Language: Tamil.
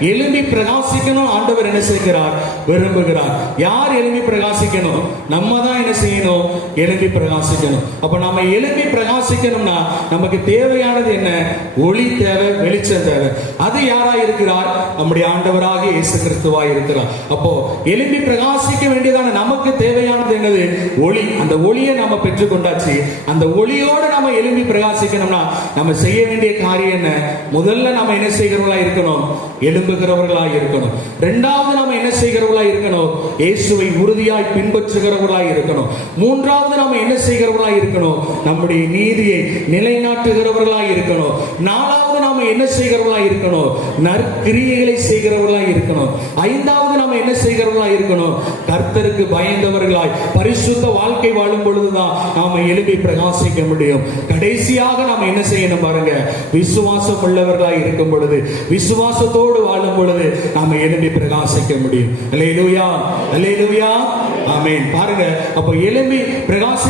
எழும்பி பிரகாசிக்கணும் ஆண்டவர் என்ன செய்கிறார், விரும்புகிறார். யார் எழும்பி பிரகாசிக்கணும்? நம்ம தான் என்ன செய்யணும், எழும்பி பிரகாசிக்கணும். அப்ப நம்ம எழும்பி பிரகாசிக்கணும்னா நமக்கு தேவையானது என்ன? ஒளி தேவை, வெளிச்சம் தேவை. அது யாரா இருக்கிறார்? நம்முடைய ஆண்டவராக இயேசு கிறிஸ்துவா இருக்கிறார். அப்போ எழும்பி பிரகாசிக்க வேண்டியதான நமக்கு தேவையானது என்னது? ஒளி. அந்த ஒளியை நம்ம பெற்றுக்கொண்டாச்சு. அந்த ஒளியோடு நம்ம எழும்பி பிரகாசிக்கணும்னா நம்ம செய்ய வேண்டிய காரியம் என்ன? முதல்ல நம்ம என்ன செய்கிறவர்களா இருக்கணும்? எழும்புகிறவர்களா இருக்கணும். இரண்டாவது நம்ம என்ன செய்கிறவர்களா இருக்கணும்? இயேசுவை உறுதியாய் பின்பற்றுகிறவர்களா இருக்கணும். மூன்றாவது நம்ம என்ன செய்கிறவர்களா இருக்கணும்? நம்முடைய நீதியை நிலைநாட்டுகிறவர்களா இருக்கணும். நாலாவது நாம என்ன செய்கிறவர்களா இருக்கணும்? நற்கிரியைகளை செய்கிறவர்களா இருக்கணும். ஐந்தாவது நாம என்ன செய்கிறவர்களா இருக்கணும்? கர்த்தருக்கு பயந்தவர்களாய் பரிசுத்த வாழ்க்கை வாழும் பொழுதுதான் நாம எழுப்பி பிரகாசிக்க முடியும். கடைசியாக நாம என்ன செய்யணும் பாருங்க, விசுவாசம் உள்ளவர்களாய் இருக்கும் பொழுது, விசுவாசத்தோடு வாழும் பொழுது நாம எழுப்பி பிரகாசிக்க முடியும். அல்லேலூயா, அல்லேலூயா, ஆமென். பாருங்க, அப்ப எழுப்பி பிரகாசி